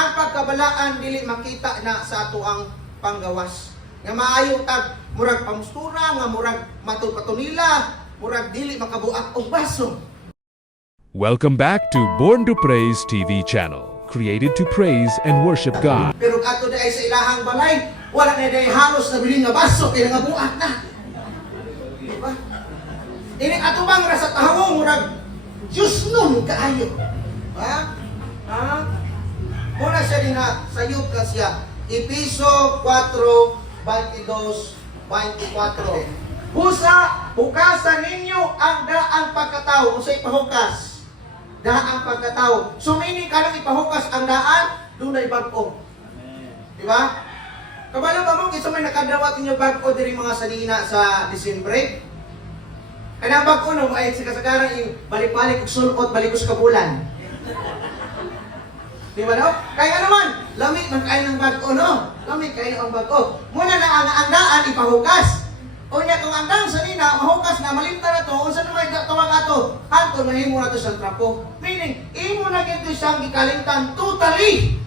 ang pagkabalaan dili makita na sa ato ang panggawas. Nga maayo tag murag pamustura, nga murag matulpatunila, murag dili makabuak og baso. Welcome back to Born to Praise TV channel, created to praise and worship God. Pero ato ay sa ilahang balay, wala na day halos na biling nga baso kay nga buak na. Diba? Ini ato bang rasa tawo murag Diyos nun kaayo. Ha? Ha? Muna siya din na sayop ka siya. Episo 4:22-24. Hukasan ninyo ang daang pagkatao. Kung sa ipahukas, daang pagkatao. Sumini ka nang ipahukas ang daan, doon ay bag-o. Diba? Kabalo ba mo, kisa may nakadawat ninyo bag-o diri mga sanina sa Disyembre? Kaya bag-o no, ay si kasagaran yung balik-balik kong sulot, balik ko sa kabulan. Di ba no? Kaya naman, lamig man kayo ng bag-o no? Lamig kayo ang bag-o. Muna na ang daan ipahukas. O niya kung ang daan sa nina, mahukas na, malimta na to, kung saan naman tawag ato, hanto, mahimo na to sa trapo. Meaning, imo na gito siyang ikalimtan totally.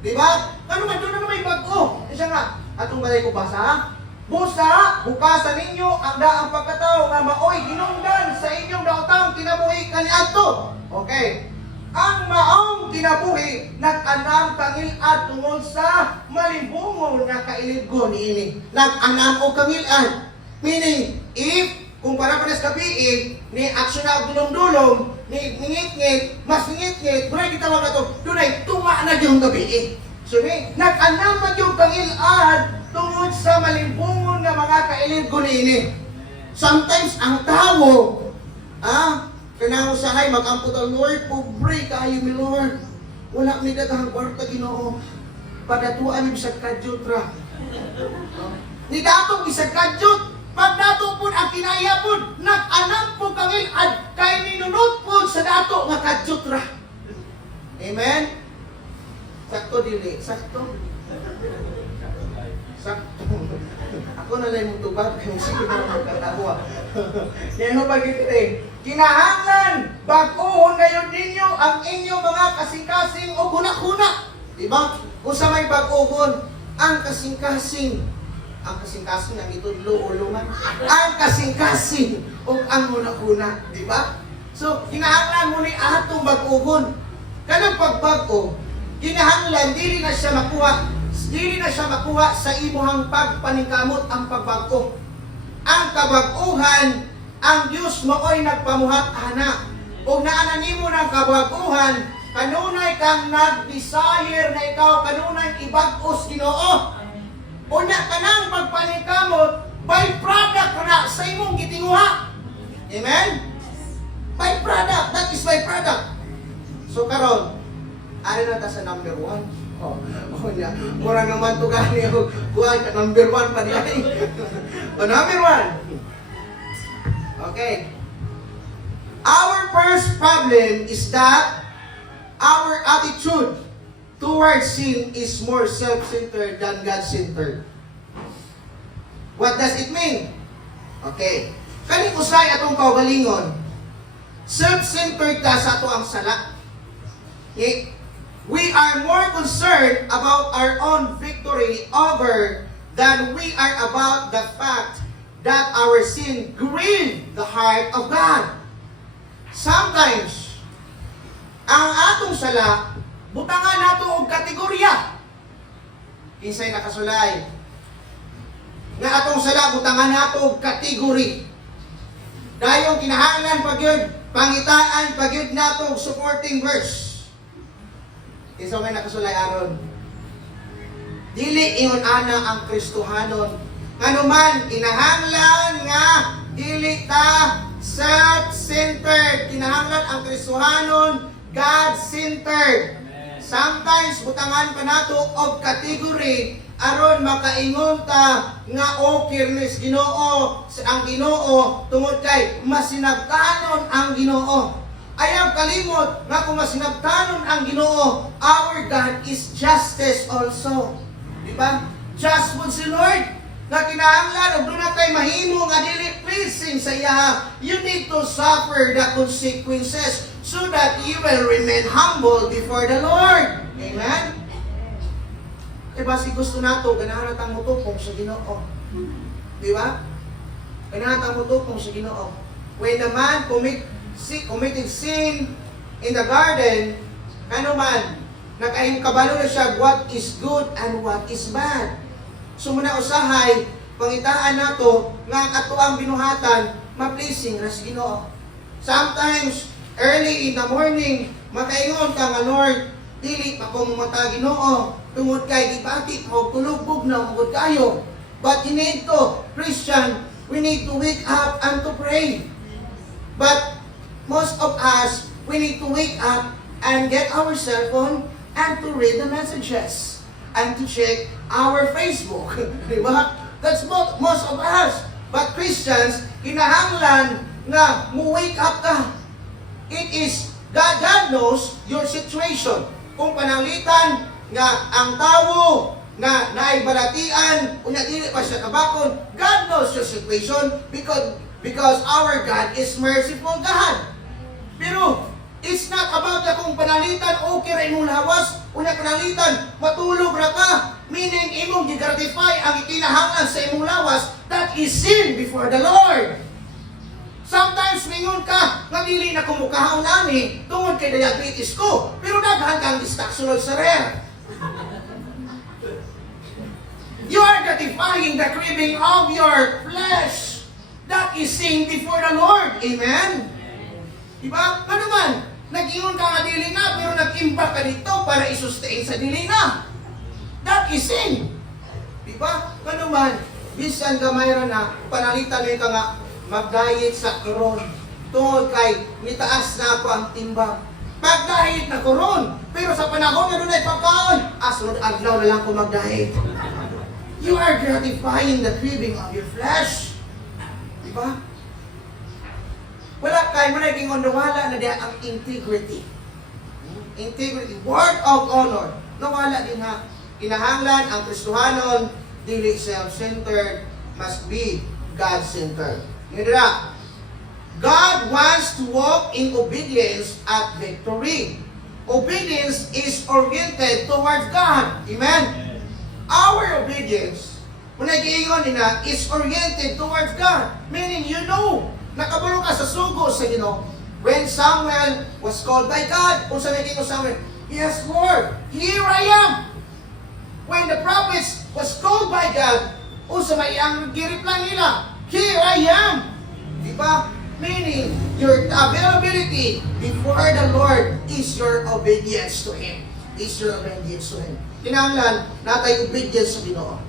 Di ba? Ano man, doon na naman yung bag-o. Isa nga, atong balay ko basa, busa, hukasan ninyo ang daang pagkatao nga maoy ginungdan sa inyong daotang kinabuhi kaniadto. Okay. Ang maong kinabuhi nag-anam kangil-ad tungod sa malimbungon nga kailibgo niini. Nag-anam o kangil-ad. Meaning, if kumpara pa sa gabi, ni aksyon na dulong-dulong, ni ngit-ngit, mas ngit-ngit, doon ay gitawag na ito, doon ay tuma na yung gabi. So, nag-anam man yung kangil-ad tungod sa malimbungon nga mga kailibgo niini. Sometimes, ang tao, kanahusahay, mag-ampot ang Lord, pobre kayo mi Lord. Wala mi daghang kwarta Ginoo. Padatuan mi bisag kadyot ra. Ni dato bisag kadyot. Pag dato pud ang kinaya pud, nag-anam po kangil ad kay ninunod pud sa dato nga kadyot ra. Amen. Sakto dili, sakto. Sakto. Ako na lang yung tubag, sige na magkatawa. Yan ho pag-ibig. Kinahanglan, bag-ohon ngayon ninyo ang inyong mga kasing-kasing o guna-guna. Diba? Kung sa may bag-ohon, ang kasing-kasing. Ang kasing-kasing ang itudlo o lungan. Ang kasing-kasing o ang guna-guna. Diba? So, kinahanglan mo ni atong bag-ohon. Kanang pagbag-o, kinahanglan, dili na siya makuha sa imuhang pagpaningkamot ang pagbag-o. Ang kabag-uhan, ang Diyos mooy nagpamuhat-ana. Kung naananimo ng kabag-uhan, kanunay kang nag-desire na ikaw, kanunay ibag-os Ginoo. Unya ka nang pagpaningkamot, by-product na sa imong gitinguha. Amen? By-product, that is by-product. So karon, ano na ta sa number 1? Mura naman ito gani ako. Buhay ka, number 1 pa niya. Number 1. Okay. Our first problem is that our attitude towards sin is more self-centered than God-centered. What does it mean? Okay. Kaning usay atong kaugalingon. Self-centered ka sa ato ang sala. Okay. We are more concerned about our own victory over than we are about the fact that our sin grieved the heart of God. Sometimes, ang atong sala, butangan nato og kategorya. Kinsay nakasulay? Nga atong sala, butangan nato og kategory. Dayong kinahanglan pagyud, pangitaan pagyud nato og supporting verse. Isa may nakasulay aron. Dili ingon ana ang Kristohanon. Nganuman kinahanglan nga dili ta self-centered. Kinahanglan ang Kristohanon God-centered. Sometimes butangan pa nato og category aron makaingon ta nga okay nis Ginoo ang Ginoo tungod kay masinagtanon ang Ginoo. Ayaw kalimot nga kung masinagtanon ang Ginoo, our God is justice also. Di ba? Just would si Lord na kinahanglan og doon natay mahimo nga dili pleasing sa iya. You need to suffer the consequences so that you will remain humble before the Lord. Amen? Kaya basi gusto nato, ganahan natang mutupong sa Ginoo. Di ba? Ganahan natang mutupong sa Ginoo. When the man committed sin in the garden, ano man, nakahimkabalo na siya what is good and what is bad. So muna usahay, pangitaan nato nga ang ato ang binuhatan, ma-pleasing na sa Ginoo. Sometimes, early in the morning, makaingon ka nga, Lord, dili pa kong mata Ginoo, tungod kay gibati o tulugbog na mugod kayo. But you need to, Christian, we need to wake up and to pray. But most of us, we need to wake up and get our cell phone and to read the messages and to check our Facebook. Diba? That's most of us. But Christians, kinahanglan nga mu-wake up ka. It is, God knows your situation. Kung pananglitan nga ang tao na naibalatian, unya dili pa siya kabakon, God knows your situation because our God is merciful God. Pero it's not about na kung pananglitan okay ra imong lawas, unya pananglitan matulog ra ka, meaning imong gigratify ang ikinahanglan sa imong lawas, that is sin before the Lord. Sometimes mingon ka, nga dili na kumukahaw nami, tungod kay diabetes ko, pero daghan kang istak sunod sa rare. You are gratifying the craving of your flesh. That is sin before the Lord. Amen? Diba? Ano man, nag-ingon ka nga dili na, pero nag-imbak ka dito para isustain sa dili na. That is sin. Diba? Ano man, bisan gamay ra na, panalitan mo ka nga, mag-diet sa koron. Tungod kay, nitaas na ako ang timbang. Mag-diet na koron. Pero sa panahon na doon ay pagkaon, sunod adlaw na lang ko mag-diet. You are gratifying the craving of your flesh. Diba? Wala kay mo naging wala na diya ang integrity. Integrity, word of honor. Nawala din ha. Kinahanglan ang Kristohanon, dili self-centered, must be God-centered. Ngira, God wants to walk in obedience at victory. Obedience is oriented towards God. Amen? Our obedience, kung nag-iingon nila, is oriented towards God. Meaning, you know, nakabalo ka sa sugo sa Ginoo. When Samuel was called by God, kung sa naging Samuel, yes, Lord, here I am. When the prophets was called by God, kung sa may ang giriplan nila, here I am. Diba? Meaning, your availability before the Lord is your obedience to Him. Is your obedience to Him. Kinahanglan natay obedience sa Ginoo.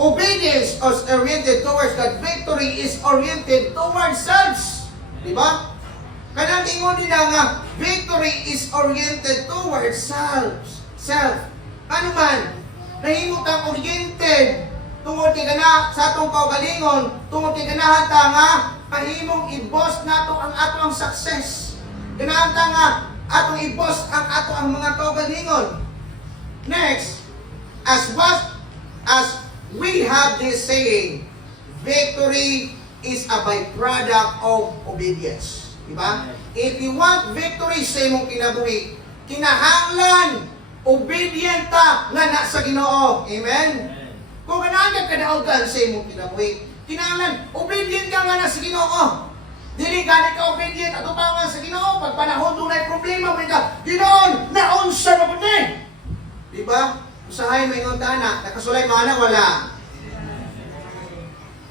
Obedience is oriented towards God. Victory is oriented towards selves. Diba? Kanang ingon nila nga, victory is oriented towards self. Ano man, nahimot ang oriented tungod kay gana sa atong kaugalingon, tungod kay ganahan ta nga kahimong i-boss nato ang ato ang success. Ganahan ta nga atong i-boss ang ato ang mga kaugalingon. Next, as we have this saying, victory is a byproduct of obedience. Diba? If you want victory sa imong kinabuhi, kinahanglan obedient ta nga na sa Ginoo. Amen? Kung ganahan ka kadaogan sa imong kinabuhi, kinahanglan obedient ka nga na sa Ginoo. Dili gani ka obedient ato pa sa Ginoo pag panahon dunay problema mo ka, Ginoon, naunsa na pud ni. Diba? Usahay may ingon na, nakasulay mo ana wala.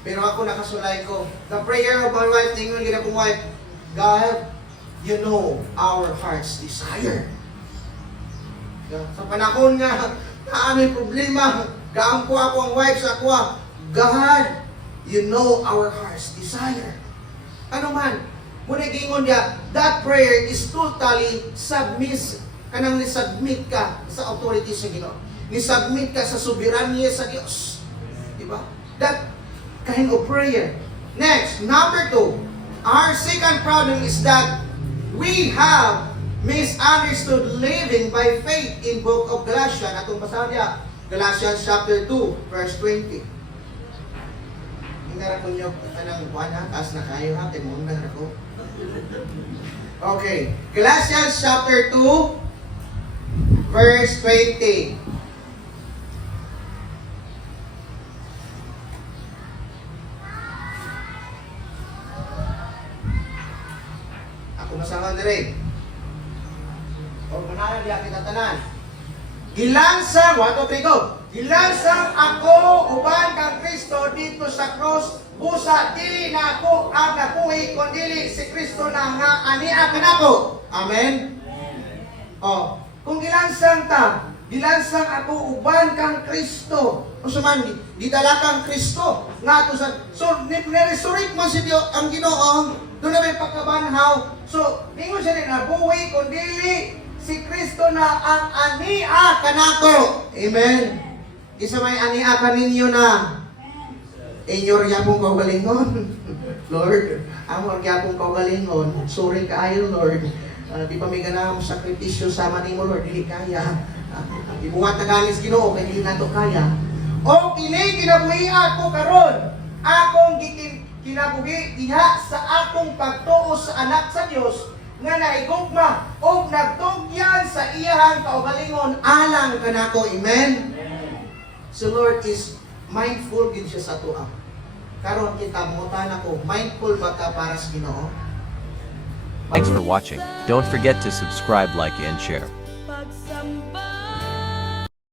Pero ako nakasulay ko. The prayer of my wife, tingnan gina kong wife, God, you know our heart's desire. Sa panahon nga, may problema, gaangko ako ang wife sa kuha, God, you know our heart's desire. Ano man, muna gingon niya, that prayer is totally submissive. Kanang nisubmit ka sa authority sa Ginoo. Nisubmit ka sa soberanya sa Diyos. Diba? That kind of prayer. Next, number 2. Our second problem is that we have misunderstood living by faith in book of Galatians. Atong basahan niya, Galatians chapter 2, verse 20. Hinara ko niyo, anong buwan ha? Taas na kayo ha? Timundan ako. Okay. Galatians chapter 2, verse 20. Gilansang, 1, 2, 3, go. Gilansang ako uban kang Kristo dito sa cross. Busa dili na ako ang nabuhi kundi si Kristo na nga ania kanako. Amen. Oh, kung gilansang ta, gilansang ako uban kang Kristo. Usaman gidala kang Kristo nga to sa so ni-resurrect man si Dios ang Ginoo. Doon na may pagkabanhaw. So, ningon siya na nabuhi kundi si Kristo na ang ania kanako. Amen. Isa may ania kaninyo na inyor yapong kaugalingon. Lord, amor yapong kaugalingon. Sorry kaayo, Lord. Di pa may ganang sakripisyo sama nimo, Lord. Dili kaya. Ibuhat na ganis Ginoo kay dili nato kaya. O kini kinabuhi ako karon. Akong kinabuhi diha sa akong pagtuo sa anak sa Dios nga naigugma o nagtugyan sa iyahang kaugalingon alang kanako. Amen. So Lord is mindful gid siya sa tuwa. Karon kita mutan ako, mindful ba ka para sa Ginoo? Thanks for watching. Don't forget to subscribe, like, and share.